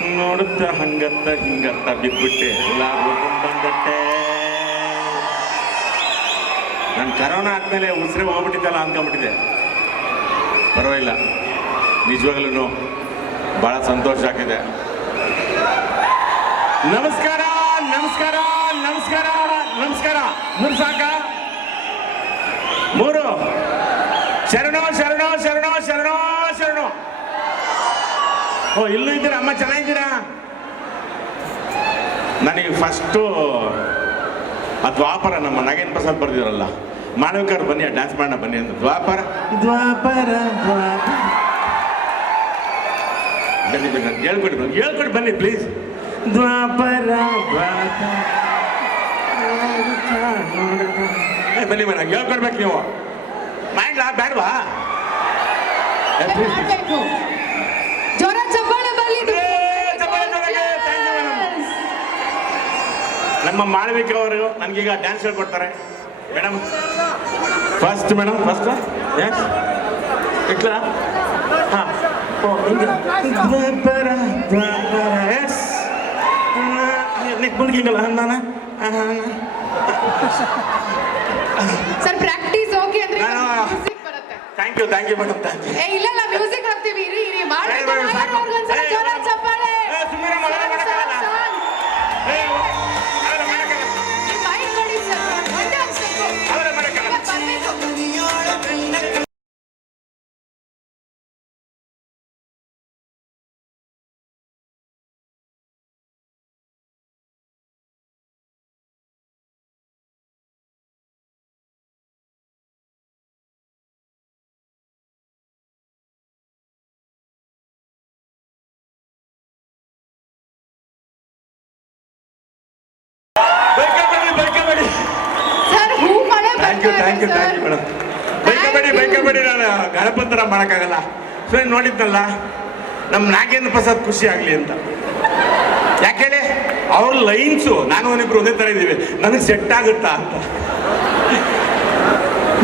ನೋಡುತ್ತ ಹಂಗತ್ತ ಹಿಂಗತ್ತ ಬಿದ್ಬಿಟ್ಟೆ. ಎಲ್ಲಾರು ಬಂದಟ್ಟೆ ನಾನು ಕರೋನಾ ಆದ್ಮೇಲೆ ಉಸಿರೇ ಹೋಗ್ಬಿಟ್ಟಿದ್ದಲ್ಲ ಅನ್ಕೊಂಬಿಟ್ಟಿದೆ ಪರವಾಗಿಲ್ಲ. ನಿಜವಾಗ್ಲೂ ಬಹಳ ಸಂತೋಷ ಆಗಿದೆ. ನಮಸ್ಕಾರ ನಮಸ್ಕಾರ ನಮಸ್ಕಾರ ನಮಸ್ಕಾರ. ಮುರ್ಸಾಕ ಸಾಕ? ಓ ಇಲ್ಲೂ ಇದ್ದೀರ? ಅಮ್ಮ ಚೆನ್ನಾಗಿದ್ದೀರಾ? ನನಗೆ ಫಸ್ಟು ಆ ದ್ವಾಪರ ನಮ್ಮ ನಾಗೇನ್ ಪ್ರಸಾದ್ ಬರ್ದಿರಲ್ಲ ಮಾನವಿಕರು ಬನ್ನಿ ಡ್ಯಾನ್ಸ್ ಮಾಡೋಣ ಬನ್ನಿ ಅಂತ. ದ್ವಾಪರ? ದ್ವಾಪರ ಬನ್ನಿ ಬನ್ನಿ ಹೇಳ್ಕೊಡಿ ಬನ್ನಿ ಹೇಳ್ಕೊಡಿ ಬನ್ನಿ ಪ್ಲೀಸ್ ದ್ವಾಪರ ಬನ್ನಿ ಮೇಡಮ್ ಹೇಳ್ಕೊಡ್ಬೇಕು ನೀವು. ಮಾಡ್ಲಾ ಬೇಡವಾ? ನಮ್ಮ ಮಾಳವಿಕ ಅವರು ನನಗೀಗ ಡ್ಯಾನ್ಸ್ ಹೇಳ್ಕೊಡ್ತಾರೆ. Madam first madam first yes ಇಟ್ಲ ಹಾಂ. ಎಸ್ ನೆಕ್ ಮುಂದ್ಕಿಂಗಲ್ಲ ನಾನು ಸರ್ ಪ್ರಾಕ್ಟೀಸ್ ಓಕೆ ಅಂದ್ರೆ ಮ್ಯೂಸಿಕ್ ಬರುತ್ತೆ. Thank you thank you madam thank you ಏ ಇಲ್ಲ ಇಲ್ಲ ಮ್ಯೂಸಿಕ್ ಹಾಕ್ತೀವಿ. ಇರಿ ಇರಿ. ಮಾಡಿ thank you thank you thank you madam ಬೈಕಬೇಡಿ ಬೈಕಬೇಡಿ ನಾನು. ಗಣಪಂತರ ಮಾಡೋಕ್ಕಾಗಲ್ಲ. ಸೊ ನೋಡಿದ್ನಲ್ಲ ನಮ್ಮ ನಾಗೇಂದ್ರ ಪ್ರಸಾದ್ ಖುಷಿ ಆಗಲಿ ಅಂತ. ಯಾಕೆ ಹೇಳಿ? ಅವ್ರ ಲೈನ್ಸು ನಾನು ಅವನಿಬ್ರು ಒಂದೇ ಥರ ಇದ್ದೀವಿ. ನನಗೆ ಸೆಟ್ ಆಗುತ್ತಾ ಅಂತ.